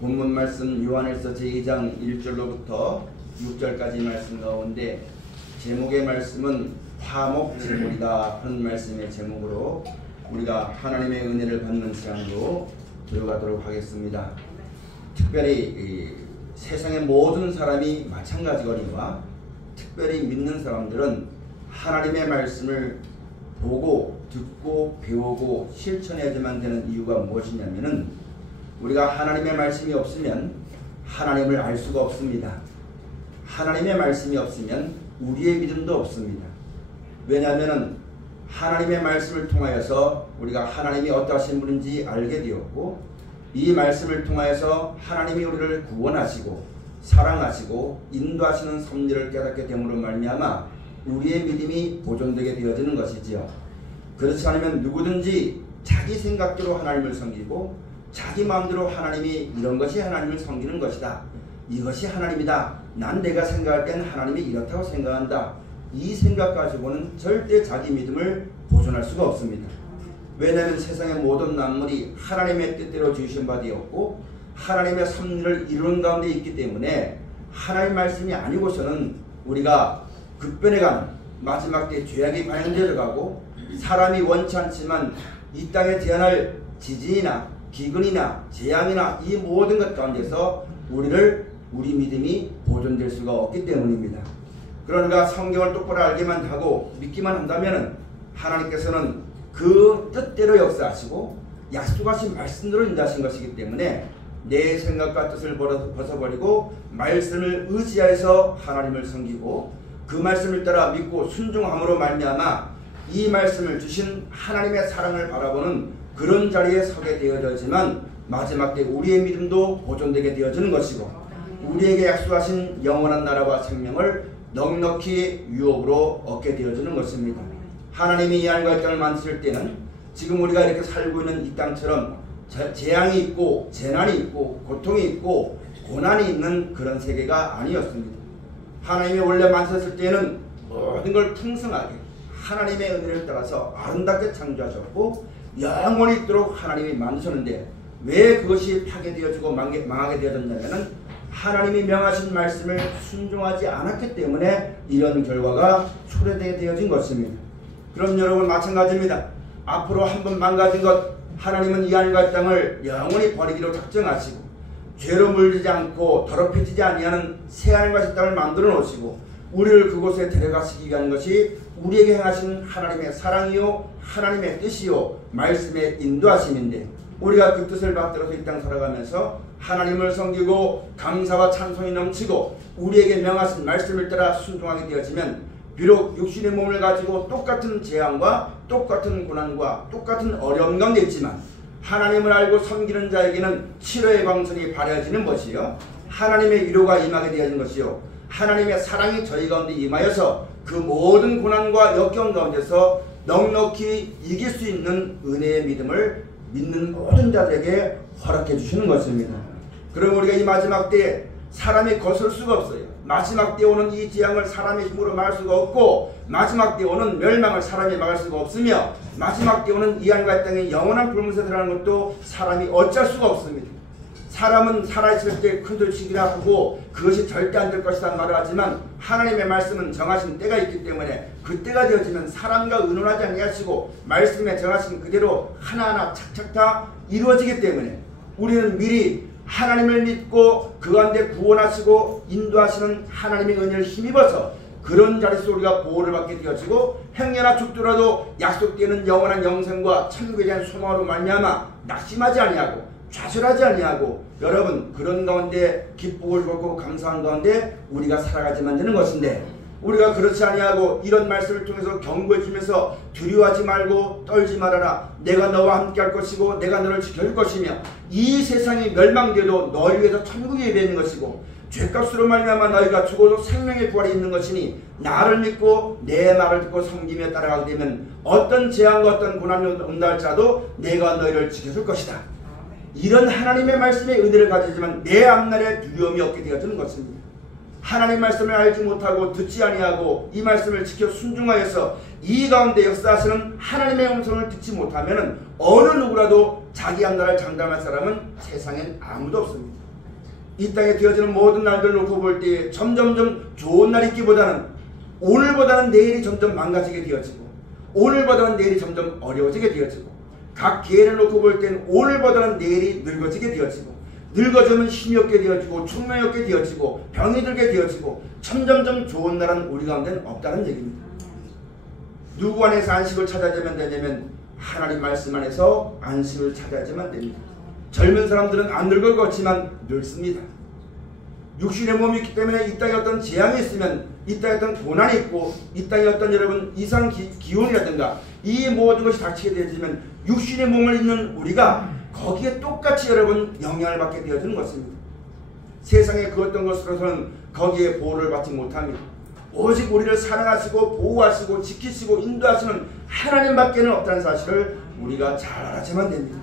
본문 말씀 요한일서 제2장 1절로부터 6절까지 말씀 가운데 제목의 말씀은 화목제물이다 하는 말씀의 제목으로 우리가 하나님의 은혜를 받는 시간으로 들어가도록 하겠습니다. 특별히 세상의 모든 사람이 마찬가지거니와 특별히 믿는 사람들은 하나님의 말씀을 보고 듣고 배우고 실천해야지만 되는 이유가 무엇이냐면은 우리가 하나님의 말씀이 없으면 하나님을 알 수가 없습니다. 하나님의 말씀이 없으면 우리의 믿음도 없습니다. 왜냐하면 하나님의 말씀을 통하여서 우리가 하나님이 어떠하신 분인지 알게 되었고, 이 말씀을 통하여서 하나님이 우리를 구원하시고 사랑하시고 인도하시는 섭리를 깨닫게 됨으로 말미암아 우리의 믿음이 보존되게 되어지는 것이지요. 그렇지 않으면 누구든지 자기 생각대로 하나님을 섬기고 자기 마음대로 하나님이 이런 것이 하나님을 섬기는 것이다, 이것이 하나님이다, 난 내가 생각할 땐 하나님이 이렇다고 생각한다, 이 생각 가지고는 절대 자기 믿음을 보존할 수가 없습니다. 왜냐하면 세상의 모든 만물이 하나님의 뜻대로 지으신 바 되었고 하나님의 섭리를 이루는 가운데 있기 때문에 하나님의 말씀이 아니고서는 우리가 급변해가는 마지막 때 죄악이 반영되어 가고 사람이 원치 않지만 이 땅에 태어날 지진이나 기근이나 재앙이나 이 모든 것 가운데서 우리 믿음이 보존될 수가 없기 때문입니다. 그러니까 성경을 똑바로 알기만 하고 믿기만 한다면 하나님께서는 그 뜻대로 역사하시고 약속하신 말씀대로 인도하신 것이기 때문에 내 생각과 뜻을 벗어버리고 말씀을 의지하여서 하나님을 섬기고 그 말씀을 따라 믿고 순종함으로 말미암아 이 말씀을 주신 하나님의 사랑을 바라보는 그런 자리에 서게 되어지만 마지막 때 우리의 믿음도 보존되게 되어지는 것이고 우리에게 약속하신 영원한 나라와 생명을 넉넉히 유업으로 얻게 되어지는 것입니다. 하나님이 이 하늘과 이 땅을 만드실 때는 지금 우리가 이렇게 살고 있는 이 땅처럼 재앙이 있고 재난이 있고 고통이 있고 고난이 있는 그런 세계가 아니었습니다. 하나님이 원래 만드셨을 때는 모든 걸 풍성하게 하나님의 은혜를 따라서 아름답게 창조하셨고 영원히 있도록 하나님이 만드셨는데 왜 그것이 파괴되어지고 망하게 되어졌냐면 하나님이 명하신 말씀을 순종하지 않았기 때문에 이런 결과가 초래되게 되어진 것입니다. 그럼 여러분 마찬가지입니다. 앞으로 한번 망가진 것 하나님은 이 하늘과 이 땅을 영원히 버리기로 작정하시고 죄로 물리지 않고 더럽혀지지 아니하는 새 하늘과 새 땅을 만들어 놓으시고 우리를 그곳에 데려가시기 위한 것이 우리에게 행하신 하나님의 사랑이요 하나님의 뜻이요 말씀의 인도하심인데 우리가 그 뜻을 받들어서 이 땅 살아가면서 하나님을 섬기고 감사와 찬송이 넘치고 우리에게 명하신 말씀을 따라 순종하게 되어지면 비록 육신의 몸을 가지고 똑같은 재앙과 똑같은 고난과 똑같은 어려움 가운데 있지만 하나님을 알고 섬기는 자에게는 치료의 방선이 발해지는 것이요 하나님의 위로가 임하게 되어지는 것이요 하나님의 사랑이 저희 가운데 임하여서 그 모든 고난과 역경 가운데서 넉넉히 이길 수 있는 은혜의 믿음을 믿는 모든 자들에게 허락해 주시는 것입니다. 그럼 우리가 이 마지막 때에 사람이 거스를 수가 없어요. 마지막 때에 오는 이 재앙을 사람의 힘으로 막을 수가 없고 마지막 때에 오는 멸망을 사람이 막을 수가 없으며 마지막 때에 오는 이 하늘과 이 땅에 영원한 불문서 들어가는 것도 사람이 어쩔 수가 없습니다. 사람은 살아있을 때 큰소리치기라 하고 그것이 절대 안 될 것이다 말을 하지만 하나님의 말씀은 정하신 때가 있기 때문에 그 때가 되어지면 사람과 의논하지 아니하시고 말씀에 정하신 그대로 하나하나 착착 다 이루어지기 때문에 우리는 미리 하나님을 믿고 그 가운데 구원하시고 인도하시는 하나님의 은혜를 힘입어서 그런 자리에서 우리가 보호를 받게 되어지고 행여나 죽더라도 약속되는 영원한 영생과 천국에 대한 소망으로 말미암아 낙심하지 아니하고 좌절하지 아니하고 여러분 그런 가운데 기쁨을 받고 감사한 가운데 우리가 살아가지만 되는 것인데 우리가 그렇지 아니하고 이런 말씀을 통해서 경고해 주면서 두려워하지 말고 떨지 말아라, 내가 너와 함께 할 것이고 내가 너를 지켜줄 것이며 이 세상이 멸망되어도 너를 위해서 천국이 예비해 있는 것이고 죄값으로 말미암아 너희가 죽어도 생명의 부활이 있는 것이니 나를 믿고 내 말을 듣고 섬기며 따라가게 되면 어떤 재앙과 어떤 고난이 온다 할지라도 내가 너희를 지켜줄 것이다. 이런 하나님의 말씀의 은혜를 가지지만 내 앞날에 두려움이 없게 되어지는 것입니다. 하나님 말씀을 알지 못하고 듣지 아니하고 이 말씀을 지켜 순종하여서 이 가운데 역사하시는 하나님의 음성을 듣지 못하면 어느 누구라도 자기 앞나라를 장담할 사람은 세상엔 아무도 없습니다. 이 땅에 되어지는 모든 날들을 놓고 볼 때 점점점 좋은 날 있기보다는 오늘보다는 내일이 점점 망가지게 되어지고 오늘보다는 내일이 점점 어려워지게 되어지고 각 기회를 놓고 볼 때는 오늘보다는 내일이 늙어지게 되어지고 늙어지면 힘이 없게 되어지고 총명이 없게 되어지고 병이 들게 되어지고 점점점 좋은 날은 우리 가운데는 없다는 얘기입니다. 누구 안에서 안식을 찾아야만 되냐면 하나님 말씀 안에서 안식을 찾아야만 됩니다. 젊은 사람들은 안 늙을 것 같지만 늙습니다. 육신의 몸이 있기 때문에 이 땅에 어떤 재앙이 있으면 이 땅에 어떤 고난이 있고 이 땅에 어떤 여러분 이상 기온이라든가 이 모든 것이 닥치게 되어지면 육신의 몸을 입는 우리가 거기에 똑같이 여러분 영향을 받게 되어지는 것입니다. 세상에 그 어떤 것으로서는 거기에 보호를 받지 못합니다. 오직 우리를 사랑하시고 보호하시고 지키시고 인도하시는 하나님밖에는 없다는 사실을 우리가 잘 알아야만 됩니다.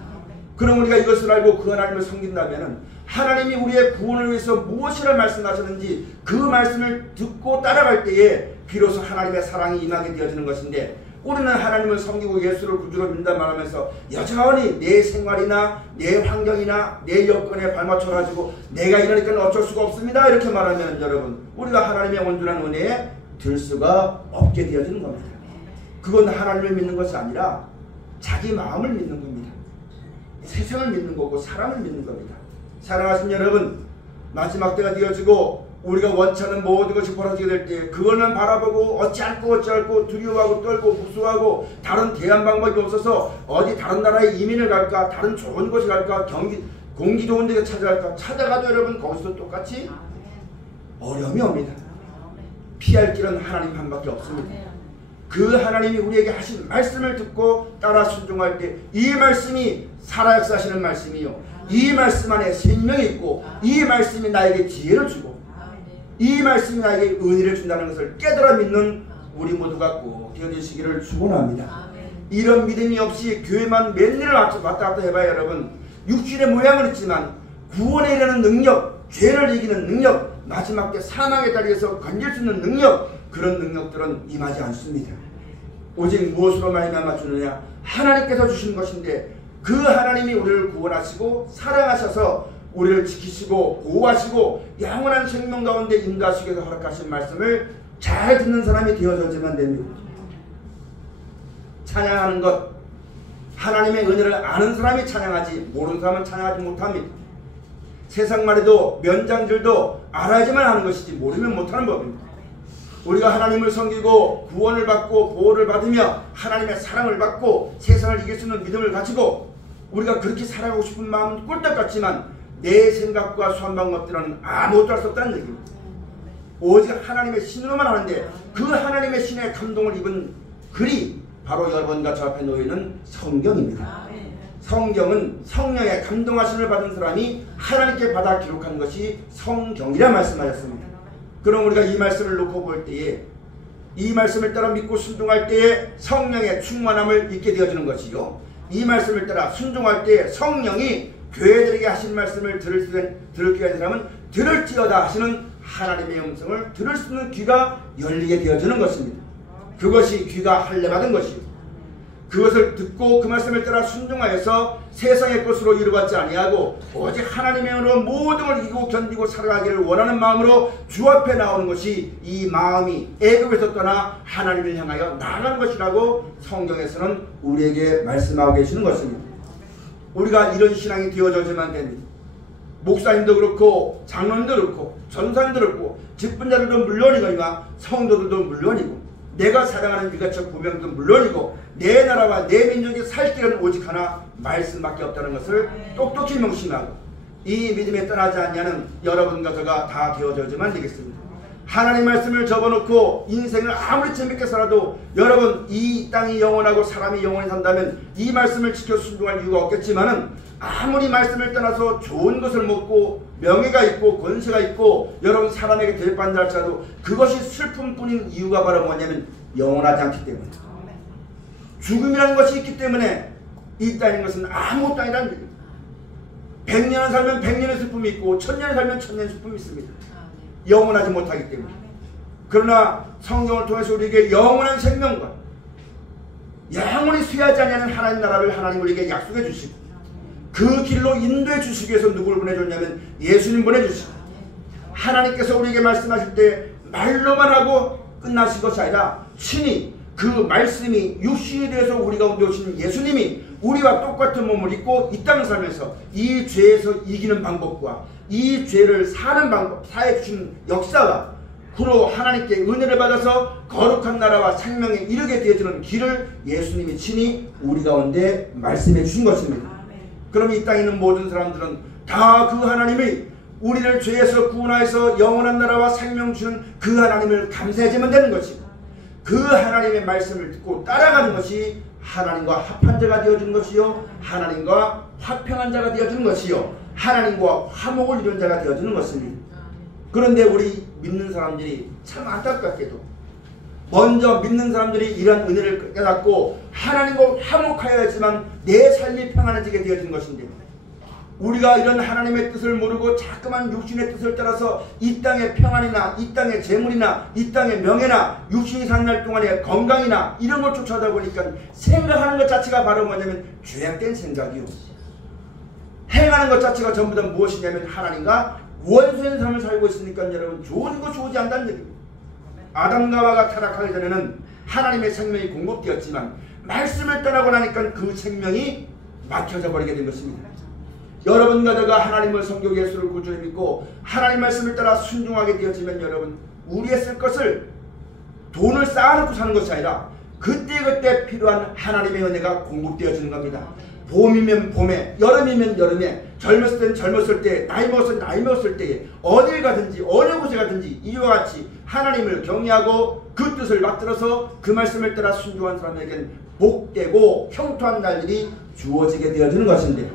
그럼 우리가 이것을 알고 그 하나님을 섬긴다면 하나님이 우리의 구원을 위해서 무엇이라 말씀하셨는지 그 말씀을 듣고 따라갈 때에 비로소 하나님의 사랑이 임하게 되어지는 것인데 우리는 하나님을 섬기고 예수를 구주로 믿는다 말하면서 여전히 내 생활이나 내 환경이나 내 여건에 발맞춰가지고 내가 이러니까 어쩔 수가 없습니다 이렇게 말하면 여러분 우리가 하나님의 온전한 은혜에 들 수가 없게 되어지는 겁니다. 그건 하나님을 믿는 것이 아니라 자기 마음을 믿는 겁니다. 세상을 믿는 거고 사람을 믿는 겁니다. 사랑하신 여러분, 마지막 때가 되어지고 우리가 원치 않은 모든 것이 벌어지게 될 때 그것만 바라보고 어찌할고 두려워하고 떨고 무서워하고 다른 대안 방법이 없어서 어디 다른 나라에 이민을 갈까 다른 좋은 곳에 갈까 공기 좋은 데 찾아갈까 찾아가도 여러분 거기서 똑같이 어려움이 옵니다. 피할 길은 하나님 한 밖에 없습니다. 그 하나님이 우리에게 하신 말씀을 듣고 따라 순종할 때 이 말씀이 살아 역사하시는 말씀이요 이 말씀 안에 생명이 있고 이 말씀이 나에게 지혜를 주고 이 말씀이 나에게 은혜를 준다는 것을 깨달아 믿는 우리 모두가 꼭 되어주시기를 축원합니다. 이런 믿음이 없이 교회만 맨일을 왔다 갔다 해봐야 여러분 육신의 모양은 있지만 구원에 이르는 능력, 죄를 이기는 능력, 마지막 때 사망의 자리에서 건질 수 있는 능력 그런 능력들은 임하지 않습니다. 오직 무엇으로 말미암아 주느냐 하나님께서 주신 것인데 그 하나님이 우리를 구원하시고 사랑하셔서 우리를 지키시고 보호하시고 영원한 생명 가운데 인도하시기 위해서 허락하신 말씀을 잘 듣는 사람이 되어져야만 됩니다. 찬양하는 것 하나님의 은혜를 아는 사람이 찬양하지 모르는 사람은 찬양하지 못합니다. 세상 말에도 면장들도 알아야지만 하는 것이지 모르면 못하는 법입니다. 우리가 하나님을 섬기고 구원을 받고 보호를 받으며 하나님의 사랑을 받고 세상을 이길 수 있는 믿음을 가지고 우리가 그렇게 살아가고 싶은 마음은 꿀떡 같지만 내 생각과 수한 것들은 아무것도 할 수 없다는 얘기입니다. 오직 하나님의 신으로만 하는데 그 하나님의 신의 감동을 입은 글이 바로 여러분과 저 앞에 놓여있는 성경입니다. 성경은 성령의 감동하심을 받은 사람이 하나님께 받아 기록한 것이 성경이라 말씀하셨습니다. 그럼 우리가 이 말씀을 놓고 볼 때에 이 말씀을 따라 믿고 순종할 때에 성령의 충만함을 입게 되어지는 것이요 이 말씀을 따라 순종할 때에 성령이 교회들에게 하신 말씀을 들을 귀한 사람은 들을지어다 하시는 하나님의 음성을 들을 수 있는 귀가 열리게 되어지는 것입니다. 그것이 귀가 할례받은 것이요 그것을 듣고 그 말씀을 따라 순종하여서 세상의 것으로 이루어받지 아니하고 오직 하나님의 은혜로 모든 걸 이기고 견디고 살아가기를 원하는 마음으로 주 앞에 나오는 것이 이 마음이 애굽에서 떠나 하나님을 향하여 나아가는 것이라고 성경에서는 우리에게 말씀하고 계시는 것입니다. 우리가 이런 신앙이 되어져야만 됩니다. 목사님도 그렇고 장로님도 그렇고 전사님도 그렇고 직분자들도 물론이거니와 성도들도 물론이고 내가 사랑하는 유가족 부명도 물론이고 내 나라와 내 민족이 살 길은 오직 하나 말씀밖에 없다는 것을 똑똑히 명심하고 이 믿음에 떠나지 않냐는 여러분과 저가 다 되어져야만 되겠습니다. 하나님 말씀을 접어놓고 인생을 아무리 재밌게 살아도 여러분 이 땅이 영원하고 사람이 영원히 산다면 이 말씀을 지켜 순종할 이유가 없겠지만은 아무리 말씀을 떠나서 좋은 것을 먹고 명예가 있고 권세가 있고 여러분 사람에게 대접받는다 할지라도 그것이 슬픔뿐인 이유가 바로 뭐냐면 영원하지 않기 때문입니다. 죽음이라는 것이 있기 때문에 이 땅인 것은 아무것도 아니라는 얘기입니다. 100년을 살면 100년의 슬픔이 있고 1000년을 살면 1000년의 슬픔이 있습니다. 영원하지 못하기 때문에. 그러나 성경을 통해서 우리에게 영원한 생명과 영원히 쇠하지 않는 하나님 나라를 하나님 우리에게 약속해 주시고 그 길로 인도해 주시기 위해서 누구를 보내줬냐면 예수님 보내주시고, 하나님께서 우리에게 말씀하실 때 말로만 하고 끝나신 것이 아니라 친히 그 말씀이 육신이 되어서 우리 가운데 오신 예수님이 우리와 똑같은 몸을 입고 이 땅을 살면서 이 죄에서 이기는 방법과 이 죄를 사는 방법, 사해 주신 역사와 그로 하나님께 은혜를 받아서 거룩한 나라와 생명에 이르게 되어지는 길을 예수님이 친히 우리 가운데 말씀해 주신 것입니다. 그럼 이 땅에 있는 모든 사람들은 다 그 하나님이 우리를 죄에서 구원하여서 영원한 나라와 생명 주는 그 하나님을 감사해야만 되는 것이고, 그 하나님의 말씀을 듣고 따라가는 것이 하나님과 합한 자가 되어지는 것이요, 하나님과 화평한 자가 되어지는 것이요, 하나님과 화목을 이룬 자가 되어지는 것입니다. 그런데 우리 믿는 사람들이 참 안타깝게도 먼저 믿는 사람들이 이러한 은혜를 깨닫고 하나님과 화목하여야지만 내 삶이 평안해지게 되어진 것인데, 우리가 이런 하나님의 뜻을 모르고 자꾸만 육신의 뜻을 따라서 이 땅의 평안이나 이 땅의 재물이나 이 땅의 명예나 육신이 사는 날 동안의 건강이나 이런 걸 쫓아다 보니까 생각하는 것 자체가 바로 뭐냐면 죄악된 생각이요, 행하는 것 자체가 전부 다 무엇이냐면 하나님과 원수된 삶을 살고 있으니까 여러분 좋은 것이 오지 않다는 얘기입니다. 아담과 하와가 타락하기 전에는 하나님의 생명이 공급되었지만 말씀을 떠나고 나니까 그 생명이 막혀져 버리게 된 것입니다. 여러분과 제가 하나님을 섬기고 예수를 구주로 믿고 하나님 말씀을 따라 순종하게 되어지면 여러분 우리의 쓸 것을 돈을 쌓아놓고 사는 것이 아니라 그때그때 필요한 하나님의 은혜가 공급되어지는 겁니다. 봄이면 봄에, 여름이면 여름에, 젊었을 때는 젊었을 때, 나이 먹었을 때 나이 먹었을 때에 어딜 가든지 어느 곳에 가든지 이와 같이 하나님을 경외하고 그 뜻을 받들어서 그 말씀을 따라 순종한 사람에게는 복되고 형통한 날들이 주어지게 되어지는 것인데,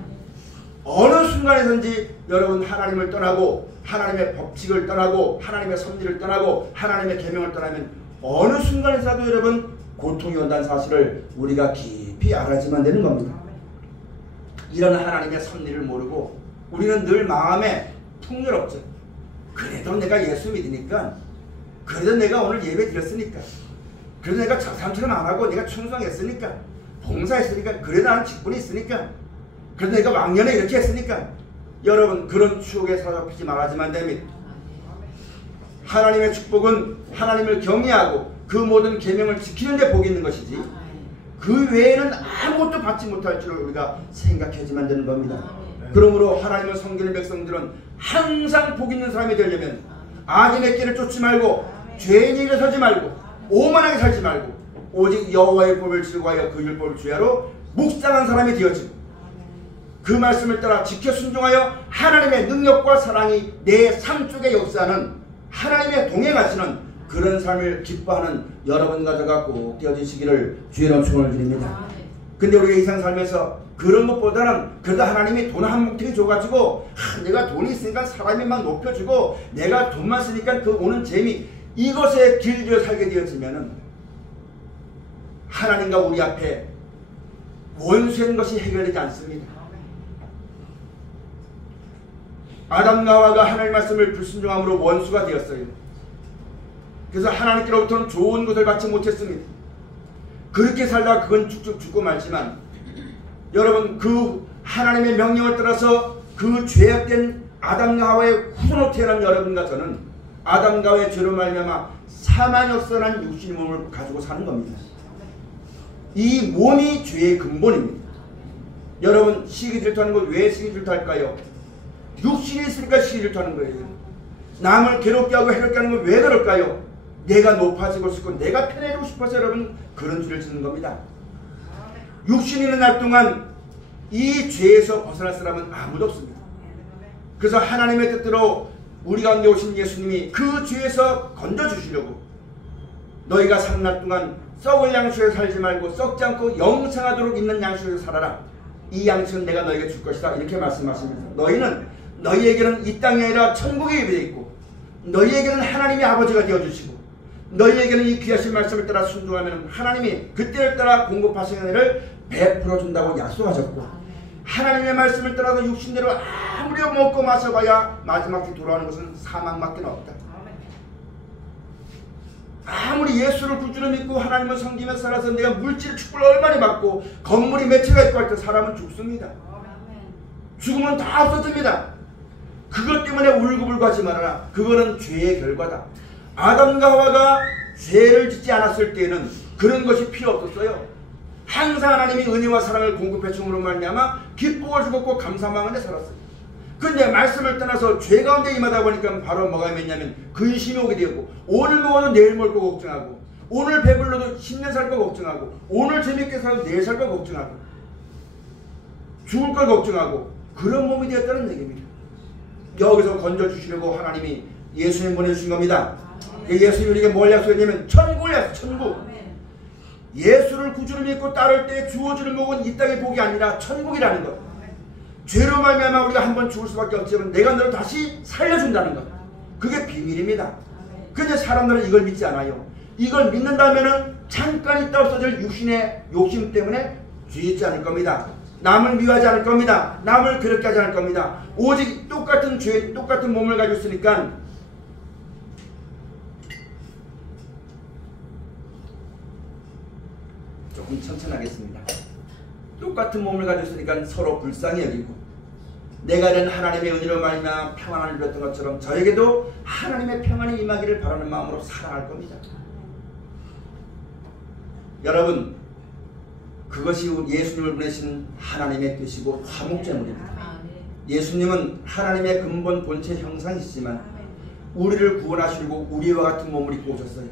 어느 순간에든지 여러분 하나님을 떠나고 하나님의 법칙을 떠나고 하나님의 섭리를 떠나고 하나님의 계명을 떠나면 어느 순간에서도 여러분 고통이 온다는 사실을 우리가 깊이 알아야지만 되는 겁니다. 이런 하나님의 섭리를 모르고 우리는 늘 마음에 풍요롭죠. 그래도 내가 예수 믿으니까, 그래도 내가 오늘 예배 드렸으니까, 그래도 내가 저 사람처럼 안 하고 내가 충성했으니까, 봉사했으니까, 그래도 나는 직분이 있으니까, 그래도 내가 왕년에 이렇게 했으니까, 여러분 그런 추억에 사로잡히지 말아야지만 됩니다. 하나님의 축복은 하나님을 경외하고 그 모든 계명을 지키는 데 복이 있는 것이지 그 외에는 아무것도 받지 못할 줄 우리가 생각하지만 되는 겁니다. 그러므로 하나님을 섬기는 백성들은 항상 복 있는 사람이 되려면 악인의 길을 쫓지 말고 죄인의 길을 서지 말고 오만하게 살지 말고 오직 여호와의 법을 즐거워하여 그 율법을 주야로 묵상한 사람이 되어지고, 그 말씀을 따라 지켜 순종하여 하나님의 능력과 사랑이 내 삶 속에 역사하는 하나님의 동행하시는 그런 삶을 기뻐하는 여러분과 저가 꼭 되어지시기를 주의 이름으로 축원을 드립니다. 근데 우리가 이 세상 살면서 그런 것보다는 그래도 하나님이 돈 한 뭉텅이 줘가지고 내가 돈이 있으니까 사람이 막 높여주고 내가 돈만 쓰니까 그 오는 재미, 이것에 길들여 살게 되어지면은 하나님과 우리 앞에 원수인 것이 해결되지 않습니다. 아담과 하와가 하나님의 말씀을 불순종함으로 원수가 되었어요. 그래서 하나님께로부터는 좋은 것을 받지 못했습니다. 그렇게 살다가 그건 쭉쭉 죽고 말지만 여러분 그 하나님의 명령을 따라서 그 죄악된 아담과 하와의 후손으로 태어난 여러분과 저는 아담과 하와의 죄로 말미암아 사망이 없어난 육신의 몸을 가지고 사는 겁니다. 이 몸이 죄의 근본입니다. 여러분 시기 질투하는 것 왜 시기 질투할까요? 육신이 있으니까 시기 질투하는 거예요. 남을 괴롭게 하고 해롭게 하는 건 왜 그럴까요? 내가 높아지고 싶고 내가 편해지고 싶어서 여러분 그런 죄를 짓는 겁니다. 육신이 있는 날 동안 이 죄에서 벗어날 사람은 아무도 없습니다. 그래서 하나님의 뜻대로 우리 가운데 오신 예수님이 그 죄에서 건져주시려고 너희가 사는 날 동안 썩을 양식에 살지 말고 썩지 않고 영생하도록 있는 양식에 살아라. 이 양식은 내가 너에게 줄 것이다. 이렇게 말씀하시면서 너희에게는 이 땅이 아니라 천국이 예비되어 있고 너희에게는 하나님의 아버지가 되어주시고 너희에게는 이 귀하신 말씀을 따라 순종하면 하나님이 그때를 따라 공급하시는 은혜를 베풀어 준다고 약속하셨고, 하나님의 말씀을 따라서 육신대로 아무리 먹고 마셔봐야 마지막에 돌아오는 것은 사망밖에 없다. 아무리 예수를 구주로 믿고 하나님을 섬기며 살아서 내가 물질 축복을 얼마나 받고 건물이 몇 채가 있고 할 때 사람은 죽습니다. 죽으면 다 없어집니다. 그것 때문에 울고불고 하지 말아라. 그거는 죄의 결과다. 아담과 하와가 죄를 짓지 않았을 때에는 그런 것이 필요 없었어요. 항상 하나님이 은혜와 사랑을 공급해 줌으로 말미암아 기쁘고 즐겁고 감사망원에 살았어요. 근데 말씀을 떠나서 죄 가운데 임하다 보니까 바로 뭐가 있냐면 근심이 오게 되고, 오늘 먹어도 내일 먹을 거 걱정하고, 오늘 배불러도 10년 살 거 걱정하고, 오늘 재밌게 살아도 내일 살 거 걱정하고, 죽을 걸 걱정하고, 그런 몸이 되었다는 얘기입니다. 여기서 건져주시려고 하나님이 예수님 보내주신 겁니다. 예수님이 우리에게 뭘 약속했냐면 천국을 약속, 천국. 예수를 구주로 믿고 따를 때 주어지는 복은 이 땅의 복이 아니라 천국이라는 것. 죄로 말미암아 우리가 한번 죽을 수밖에 없지만 내가 너를 다시 살려준다는 것. 그게 비밀입니다. 근데 사람들은 이걸 믿지 않아요. 이걸 믿는다면은 잠깐 있다 없어질 육신의 욕심 때문에 죄짓지 않을 겁니다. 남을 미워하지 않을 겁니다. 남을 괴롭게 하지 않을 겁니다. 오직 똑같은 죄, 똑같은 몸을 가지고 있으니까 조금 천천히 하겠습니다. 똑같은 몸을 가지고 있으니까 서로 불쌍히 여기고, 내가 이런 하나님의 은혜로 말미암아 평안을 누렸던 것처럼 저에게도 하나님의 평안이 임하기를 바라는 마음으로 사랑할 겁니다. 여러분, 그것이 예수님을 보내신 하나님의 뜻이고 화목제물입니다. 예수님은 하나님의 근본 본체 형상이시지만 우리를 구원하시려고 우리와 같은 몸을 입고 오셨어요.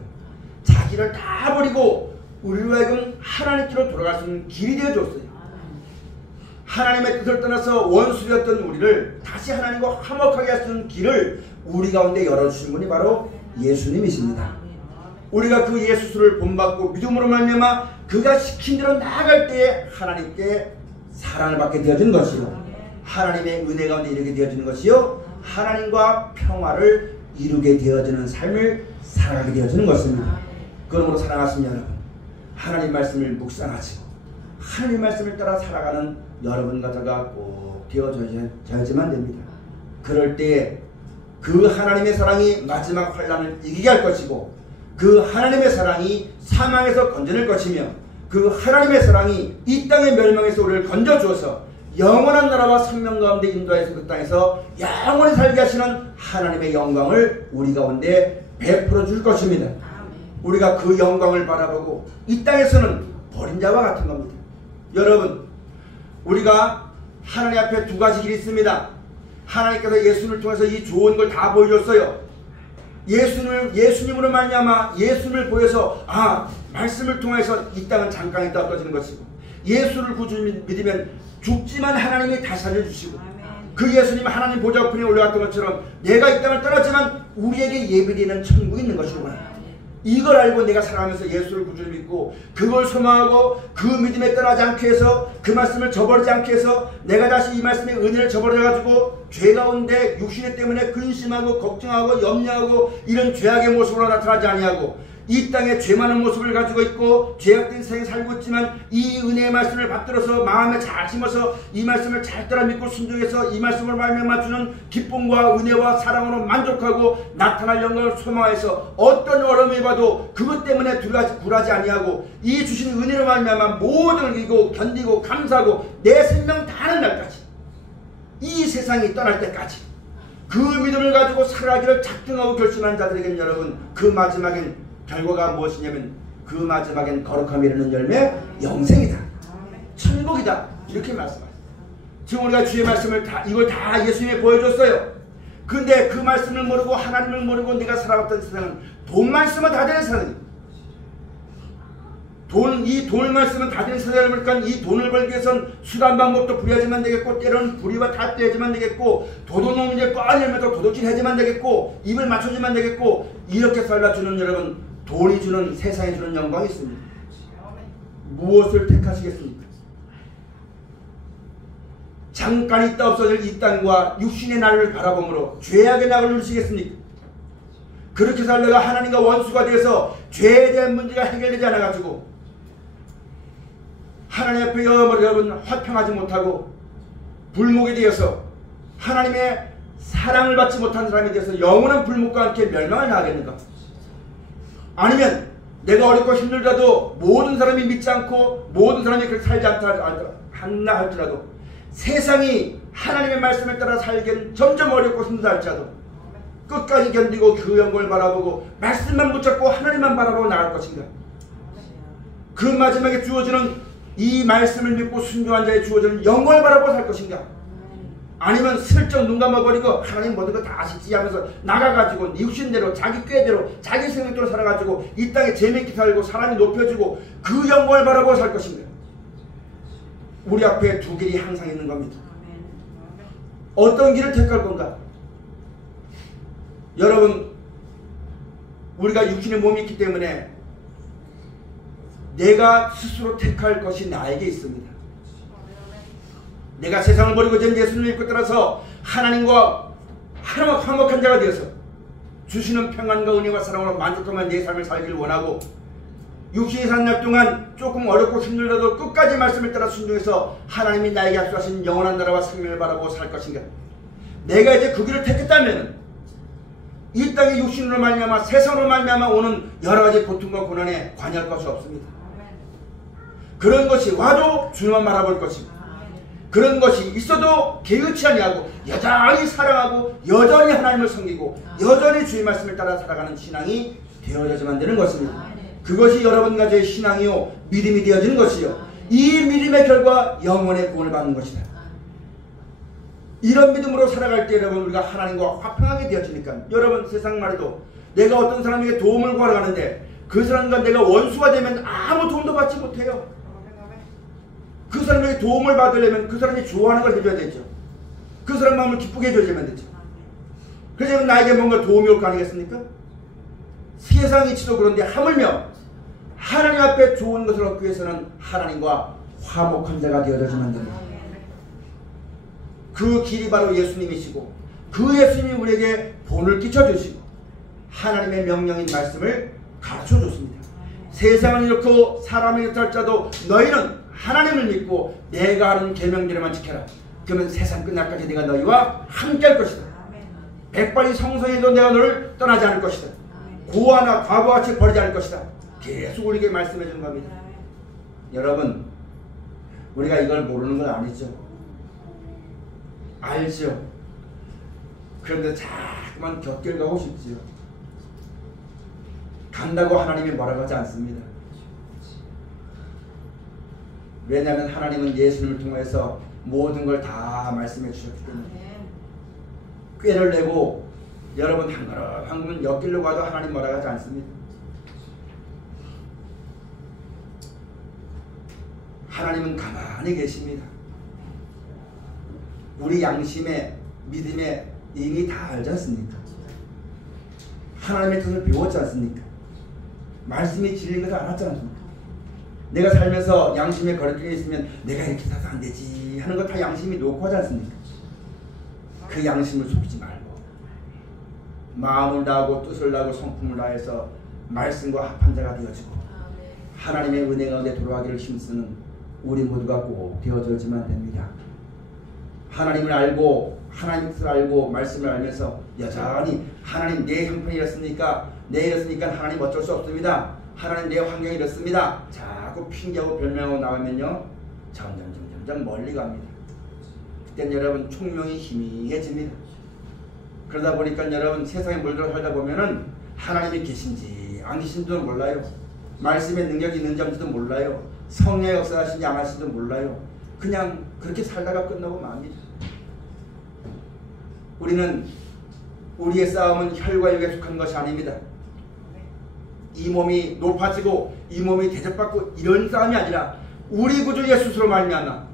자기를 다 버리고 우리로 하여금 하나님께로 돌아갈 수 있는 길이 되어줬어요. 하나님의 뜻을 떠나서 원수였던 우리를 다시 하나님과 화목하게 할 수 있는 길을 우리 가운데 열어주신 분이 바로 예수님이십니다. 우리가 그 예수를 본받고 믿음으로 말미암아 그가 시킨 대로 나아갈 때에 하나님께 사랑을 받게 되어지는 것이요, 하나님의 은혜 가운데 이르게 되어지는 것이요, 하나님과 평화를 이루게 되어지는 삶을 살아가게 되어지는 것입니다. 그러므로 사랑하시는 여러분, 하나님 말씀을 묵상하시고 하나님 말씀을 따라 살아가는 여러분과 저가 꼭 되어져야지만 됩니다. 그럴 때에 그 하나님의 사랑이 마지막 환난을 이기게 할 것이고, 그 하나님의 사랑이 사망에서 건져낼 것이며, 그 하나님의 사랑이 이 땅의 멸망에서 우리를 건져주어서 영원한 나라와 생명 가운데 인도하여서 그 땅에서 영원히 살게 하시는 하나님의 영광을 우리 가운데 베풀어 줄 것입니다. 우리가 그 영광을 바라보고 이 땅에서는 버린 자와 같은 겁니다. 여러분, 우리가 하나님 앞에 두 가지 길이 있습니다. 하나님께서 예수님을 통해서 이 좋은 걸 다 보여줬어요. 예수님으로 말미암아 예수님을 보여서 말씀을 통해서 이 땅은 잠깐 있다 없어지는 것이고, 예수를 구주 믿으면 죽지만 하나님이 다시 살려주시고, 그 예수님 하나님 보좌 우편에 올라갔던 것처럼 내가 이 땅을 떠났지만 우리에게 예비되는 천국이 있는 것이구나. 이걸 알고 내가 살아가면서 예수를 구주로 믿고 그걸 소망하고 그 믿음에 떠나지 않게 해서 그 말씀을 저버리지 않게 해서 내가 다시 이 말씀의 은혜를 저버려가지고 죄 가운데 육신의 때문에 근심하고 걱정하고 염려하고 이런 죄악의 모습으로 나타나지 아니하고 이 땅에 죄 많은 모습을 가지고 있고 죄악된 세상에 살고 있지만 이 은혜의 말씀을 받들어서 마음에 잘 심어서 이 말씀을 잘 따라 믿고 순종해서 이 말씀을 말미암아 주는 기쁨과 은혜와 사랑으로 만족하고 나타날 영광을 소망해서 어떤 어려움이 봐도 그것 때문에 굴하지 아니하고 이 주신 은혜로 말미암아 모든 걸 이기고 견디고 감사하고 내 생명 다하는 날까지, 이 세상이 떠날 때까지 그 믿음을 가지고 살아가기를 작정하고 결심한 자들에게는 여러분, 그 마지막엔 결과가 무엇이냐면 그 마지막엔 거룩함이 이르는 열매, 영생이다, 천국이다, 이렇게 말씀하셨어요. 지금 우리가 주의 말씀을 이걸 다 예수님이 보여줬어요. 근데 그 말씀을 모르고 하나님을 모르고 내가 살아왔던 세상은 돈만 쓰면 다 되는 세상입니다. 이 돈을 쓰면 다 되는 세상을 보니까 이 돈을 벌기 위해선 수단 방법도 부리하지만 되겠고, 때로는 부리와 탈퇴하지만 되겠고, 도둑놈 이제 뻔히 열면서 도둑질 해야지만 되겠고, 입을 맞춰주면 되겠고, 이렇게 살라주는 여러분, 돈이 주는, 세상에 주는 영광이 있습니다. 무엇을 택하시겠습니까? 잠깐 있다 없어질 이 땅과 육신의 날을 바라보므로 죄악의 낙을 누리시겠습니까? 그렇게 살다가 하나님과 원수가 되어서 죄에 대한 문제가 해결되지 않아가지고 하나님 앞에 여러분 화평하지 못하고 불목이 되어서 하나님의 사랑을 받지 못한 사람이 되어서 영원한 불목과 함께 멸망을 당하겠는가? 아니면 내가 어렵고 힘들더라도 모든 사람이 믿지 않고 모든 사람이 그렇게 살지 않다 할지라도 세상이 하나님의 말씀을 따라 살기엔 점점 어렵고 힘들다 할지라도 끝까지 견디고 그 영광을 바라보고 말씀만 붙잡고 하나님만 바라보고 나갈 것인가? 그 마지막에 주어지는 이 말씀을 믿고 순종한 자에 주어지는 영광을 바라보고 살 것인가? 아니면 슬쩍 눈 감아버리고 하나님 모든 거 다 아시지 하면서 나가가지고 육신대로 자기 꾀대로 자기 생각대로 살아가지고 이 땅에 재밌게 살고 사람이 높여지고 그 영광을 바라보고 살 것인가? 우리 앞에 두 길이 항상 있는 겁니다. 어떤 길을 택할 건가? 여러분, 우리가 육신의 몸이 있기 때문에 내가 스스로 택할 것이 나에게 있습니다. 내가 세상을 버리고 전 예수님을 믿고 따라서 하나님과 화목한 자가 되어서 주시는 평안과 은혜와 사랑으로 만족하면 내 삶을 살기를 원하고, 육신이 사는 날 동안 조금 어렵고 힘들어도 끝까지 말씀을 따라 순종해서 하나님이 나에게 약속하신 영원한 나라와 생명을 바라보고 살 것인가? 내가 이제 그 길을 택했다면 이 땅의 육신으로 말미암아 세상으로 말미암아 오는 여러 가지 고통과 고난에 관여할 것이 없습니다. 그런 것이 와도 주님만 바라볼 것입니다. 그런 것이 있어도 개의치 아니하고 여전히 사랑하고 여전히 하나님을 섬기고 여전히 주의 말씀을 따라 살아가는 신앙이 되어져야만 되는 것입니다. 그것이 여러분과 저의 신앙이요 믿음이 되어지는 것이요, 이 믿음의 결과 영혼의 구원을 받는 것이다. 이런 믿음으로 살아갈 때 여러분 우리가 하나님과 화평하게 되어지니까, 여러분 세상 말해도 내가 어떤 사람에게 도움을 구하러 가는데 그 사람과 내가 원수가 되면 아무 도움도 받지 못해요. 그 사람에게 도움을 받으려면 그 사람이 좋아하는 걸 해줘야 되죠. 그 사람 마음을 기쁘게 해줘야만 되죠. 그러면 나에게 뭔가 도움이 올 거 아니겠습니까? 세상 이치도 그런데 하물며 하나님 앞에 좋은 것을 얻기 위해서는 하나님과 화목한 자가 되어야만 됩니다. 그 길이 바로 예수님이시고, 그 예수님이 우리에게 본을 끼쳐주시고 하나님의 명령인 말씀을 가르쳐줬습니다. 세상을 잃고 사람을 잃을 자도 너희는 하나님을 믿고 내가 하는 계명대로만 지켜라. 그러면 세상 끝날까지 내가 너희와 함께 할 것이다. 백발이 성성해도 내가 너를 떠나지 않을 것이다. 고아나 과부같이 버리지 않을 것이다. 계속 우리에게 말씀해 주는 겁니다. 여러분, 우리가 이걸 모르는 건 아니죠. 알죠. 그런데 자꾸만 곁길 가고 싶지요. 간다고 하나님이 뭐라고 하지 않습니다. 왜냐하면 하나님은 예수님을 통해서 모든 걸 다 말씀해 주셨기 때문에, 꾀를 내고 여러분 한 걸음 한 걸음 엮이려고 가도 하나님 뭐라고 하지 않습니다. 하나님은 가만히 계십니다. 우리 양심에 믿음에 이미 다 알지 않습니까? 하나님의 뜻을 배웠지 않습니까? 말씀이 진리인 것을 알았지 않습니까? 내가 살면서 양심에 거리낌이 있으면 내가 이렇게 살아서 안 되지 하는 거 다 양심이 놓고 하지 않습니까? 그 양심을 속이지 말고 마음을 다하고 뜻을 다하고 성품을 다해서 말씀과 합한 자가 되어지고 하나님의 은혜 가운데 돌아가기를 힘쓰는 우리 모두가 꼭 되어져야지만 됩니다. 하나님을 알고 하나님 뜻을 알고 말씀을 알면서 여전히 하나님 내 형편이 이렇습니까? 내 이렇습니까? 하나님 어쩔 수 없습니다. 하나님 내 환경이 이렇습니다. 자꾸 핑계하고 별명하고 나가면요 점점 멀리 갑니다. 그땐 여러분 총명이 희미해집니다. 그러다 보니까 여러분 세상에 물들어 살다 보면은 하나님이 계신지 안 계신지도 몰라요. 말씀의 능력이 있는지 없는지도 몰라요. 성령의 역사하신지 안 하신지도 몰라요. 그냥 그렇게 살다가 끝나고 맙니다. 우리는 우리의 싸움은 혈과 육에 속한 것이 아닙니다. 이 몸이 높아지고 이 몸이 대접받고 이런 싸움이 아니라 우리 구주 예수로 말미암아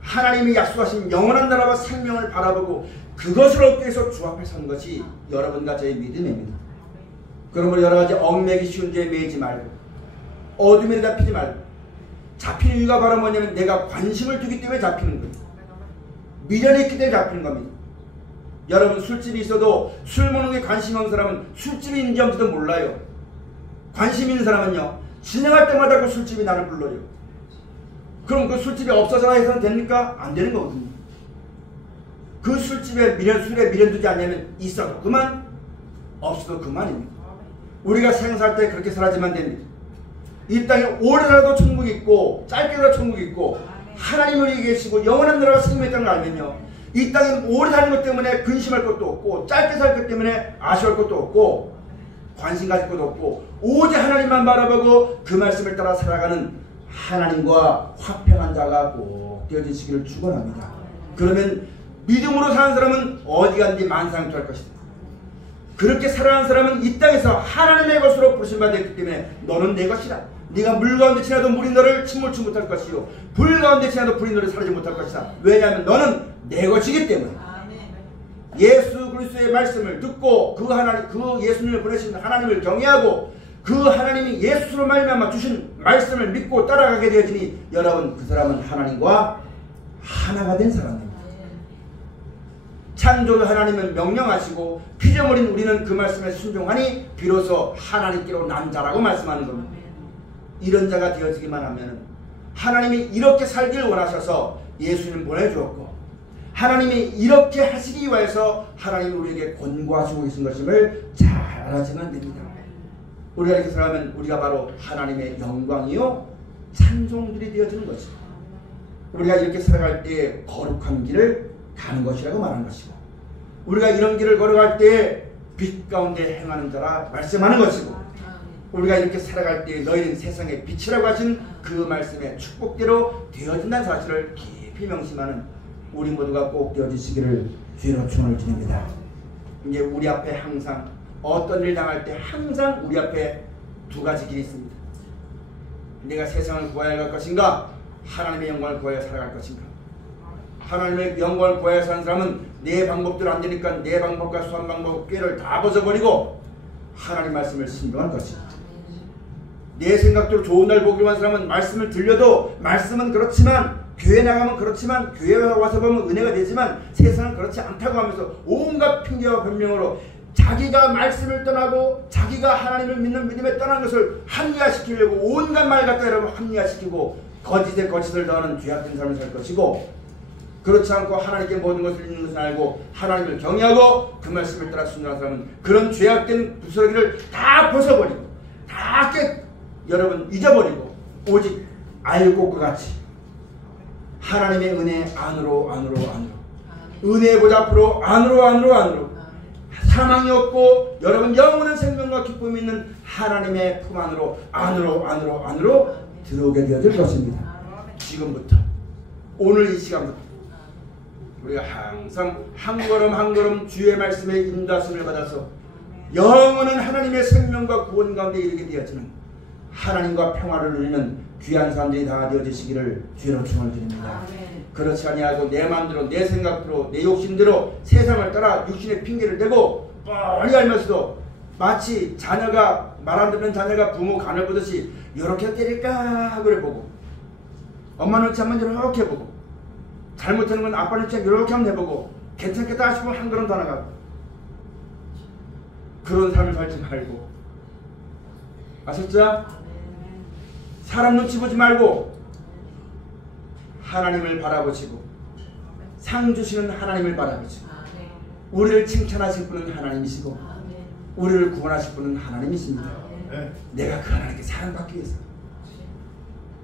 하나님이 약속하신 영원한 나라와 생명을 바라보고 그것을 얻기 위해서 주 앞에 선 것이 여러분과 저의 믿음입니다. 그러므로 여러 가지 얽매기 쉬운 죄에 매이지 말고 어둠에 잡히지 말고, 잡히는 이유가 바로 뭐냐면 내가 관심을 두기 때문에 잡히는 거예요. 미련이 있기 때문에 잡히는 겁니다. 여러분 술집이 있어도 술 먹는 게 관심 없는 사람은 술집이 있는지 없는지도 몰라요. 관심 있는 사람은요 지나갈 때마다 그 술집이 나를 불러요. 그럼 그 술집이 없어져야 해서는 됩니까? 안 되는 거거든요. 그 술집에 술에 미련 두지 않냐면 있어도 그만 없어도 그만입니다. 우리가 생사할 때 그렇게 살아야지만 됩니다. 이 땅에 오래 살아도 천국이 있고 짧게 살아도 천국이 있고 하나님 우리 계시고 영원한 나라가 생명이 있다는 걸 알면요 이 땅에 오래 사는 것 때문에 근심할 것도 없고, 짧게 살 것 때문에 아쉬울 것도 없고, 관심 가질 것도 없고, 오직 하나님만 바라보고 그 말씀을 따라 살아가는 하나님과 화평한 자가 꼭 되어지시기를 축원합니다. 그러면 믿음으로 사는 사람은 어디 간디 만상투할 것이다. 그렇게 살아가는 사람은 이 땅에서 하나님의 것으로 부르심받았기 때문에 너는 내 것이다. 네가 물 가운데 지나도 물이 너를 침몰치 못할 것이요, 불 가운데 지나도 불이 너를 사르지 못할 것이다. 왜냐하면 너는 내 것이기 때문에. 예수 그리스도의 말씀을 듣고 그 하나님, 그 예수님을 보내신 하나님을 경외하고 그 하나님이 예수로 말미암아 주신 말씀을 믿고 따라가게 되어지니 여러분, 그 사람은 하나님과 하나가 된 사람입니다. 창조 하나님은 명령하시고 피조물인 우리는 그 말씀에 순종하니 비로소 하나님께로 난 자라고 말씀하는 겁니다. 이런 자가 되어지기만 하면 하나님이 이렇게 살기를 원하셔서 예수님 보내주었고, 하나님이 이렇게 하시기 위해서 하나님이 우리에게 권고하시고 계신 것임을 잘 알아지면 됩니다. 우리가 이렇게 살아가면 우리가 바로 하나님의 영광이요 찬송들이 되어지는 것이고, 우리가 이렇게 살아갈 때 거룩한 길을 가는 것이라고 말하는 것이고, 우리가 이런 길을 걸어갈 때 빛 가운데 행하는 자라 말씀하는 것이고, 우리가 이렇게 살아갈 때 너희는 세상의 빛이라고 하신 그 말씀의 축복대로 되어진다는 사실을 깊이 명심하는 우리 모두가 꼭 되어지시기를 주의로 축원을 드립니다. 이제 우리 앞에 항상 어떤 일을 당할 때 항상 우리 앞에 두 가지 길이 있습니다. 내가 세상을 구하여 갈 것인가, 하나님의 영광을 구하여 살아갈 것인가. 하나님의 영광을 구하여 사는 사람은 내 방법대로 안 되니까 내 방법과 수한 방법 꾀를 다 벗어버리고 하나님 말씀을 순종할 것입니다. 내 생각대로 좋은 날 보기로 한 사람은 말씀을 들려도 말씀은 그렇지만, 교회 나가면 그렇지만, 교회 와서 보면 은혜가 되지만 세상은 그렇지 않다고 하면서 온갖 핑계와 변명으로 자기가 말씀을 떠나고 자기가 하나님을 믿는 믿음에 떠난 것을 합리화시키려고 온갖 말 갖다 여러분 합리화시키고 거짓에 거짓을 더하는 죄악된 삶을 살 것이고, 그렇지 않고 하나님께 모든 것을 있는 것을 알고 하나님을 경외하고 그 말씀을 따라 순종하는 사람은 그런 죄악된 부스러기를 다 벗어버리고 다 여러분 잊어버리고 오직 알고 그 같이 하나님의 은혜 안으로 은혜의 보좌 앞으로 안으로 사망이 없고 여러분 영원한 생명과 기쁨이 있는 하나님의 품 안으로 들어오게 되어질 것입니다. 지금부터, 오늘 이 시간부터 우리가 항상 한 걸음 한 걸음 주의 말씀에 인도하심을 받아서 영원한 하나님의 생명과 구원 가운데 이르게 되어지는 하나님과 평화를 누리는 귀한 사람들이 다 되어지시기를 주로 축원을 드립니다. 그렇지 아니하고 내 마음대로, 내 생각대로, 내 욕심대로 세상을 따라 육신의 핑계를 대고 뻔히 알면서도 마치 자녀가 말 안 듣는 자녀가 부모 간을 보듯이 이렇게 때릴까 그래 보고, 엄마 눈치 한번 이렇게 보고, 잘못하는 건 아빠 눈치 이렇게 한번 해보고 괜찮겠다 싶으면 한 걸음 더 나가고, 그런 삶을 살지 말고, 아셨죠? 사람 눈치 보지 말고 하나님을 바라보시고 상 주시는 하나님을 바라보시고, 우리를 칭찬하실 분은 하나님이시고 우리를 구원하실 분은 하나님이십니다. 내가 그 하나님께 사랑받기 위해서,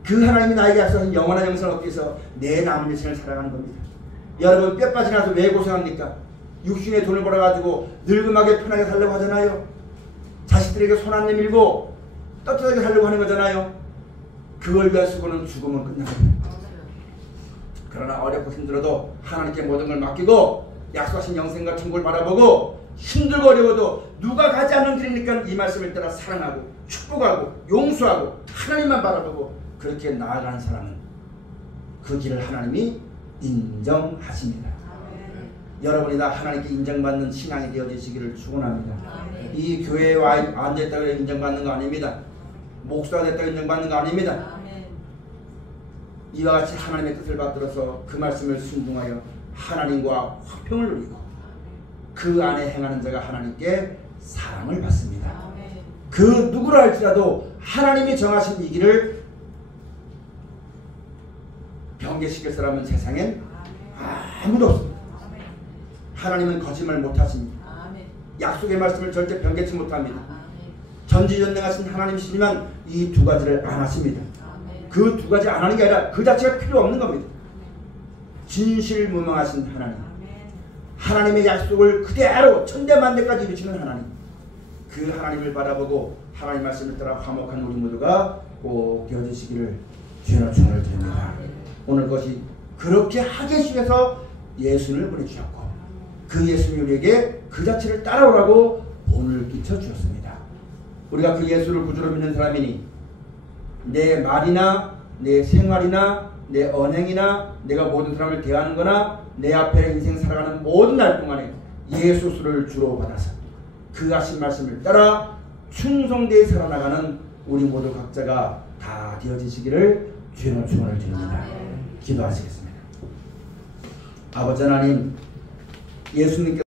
그 하나님이 나에게 약속하신 영원한 영생을 얻기 위해서 내 남은 인생을 살아가는 겁니다. 여러분 뼈 빠지 나서 왜 고생합니까? 육신의 돈을 벌어가지고 늙음하게 편하게 살려고 하잖아요. 자식들에게 손 안 내밀고 떳떳하게 살려고 하는 거잖아요. 그걸 위한 수고는 죽음은 끝나거든요. 그러나 어렵고 힘들어도 하나님께 모든 걸 맡기고 약속하신 영생과 천국을 바라보고, 힘들고 어려워도 누가 가지 않는 길이니까 이 말씀을 따라 사랑하고 축복하고 용서하고 하나님만 바라보고 그렇게 나아가는 사람은 그 길을 하나님이 인정하십니다. 여러분이 다 하나님께 인정받는 신앙이 되어지시기를 축원합니다. 이 교회에 와 앉아있다고 인정받는 거 아닙니다. 목사가 됐다고 인정받는 거 아닙니다. 이와 같이 하나님의 뜻을 받들어서 그 말씀을 순종하여 하나님과 화평을 누리고 그 안에 행하는 자가 하나님께 사랑을 받습니다. 그 누구라 할지라도 하나님이 정하신 이 길을 변개시킬 사람은 세상엔 아무도 없습니다. 하나님은 거짓말 못하십니다. 약속의 말씀을 절대 변개치 못합니다. 전지전능하신 하나님이시지만 이 두 가지를 안 하십니다. 그 두 가지 안 하는 게 아니라 그 자체가 필요 없는 겁니다. 진실무명하신 하나님, 하나님의 약속을 그대로 천대만대까지 이루시는 하나님, 그 하나님을 바라보고 하나님 말씀을 따라 화목한 우리 모두가 꼭 되어주시기를 주의 축원을 드립니다. 오늘 것이 그렇게 하기 위해서 예수를 보내주셨고 그 예수님이 우리에게 그 자체를 따라오라고 본을 끼쳐주셨습니다. 우리가 그 예수를 구주로 믿는 사람이니 내 말이나 내 생활이나 내 언행이나 내가 모든 사람을 대하는 거나 내 앞에 인생 살아가는 모든 날 동안에 예수를 주로 받아서 그 하신 말씀을 따라 충성되이 살아나가는 우리 모두 각자가 다 되어지시기를 주의 축원을 드립니다. 기도하시겠습니다. 아버지 하나님, 예수님께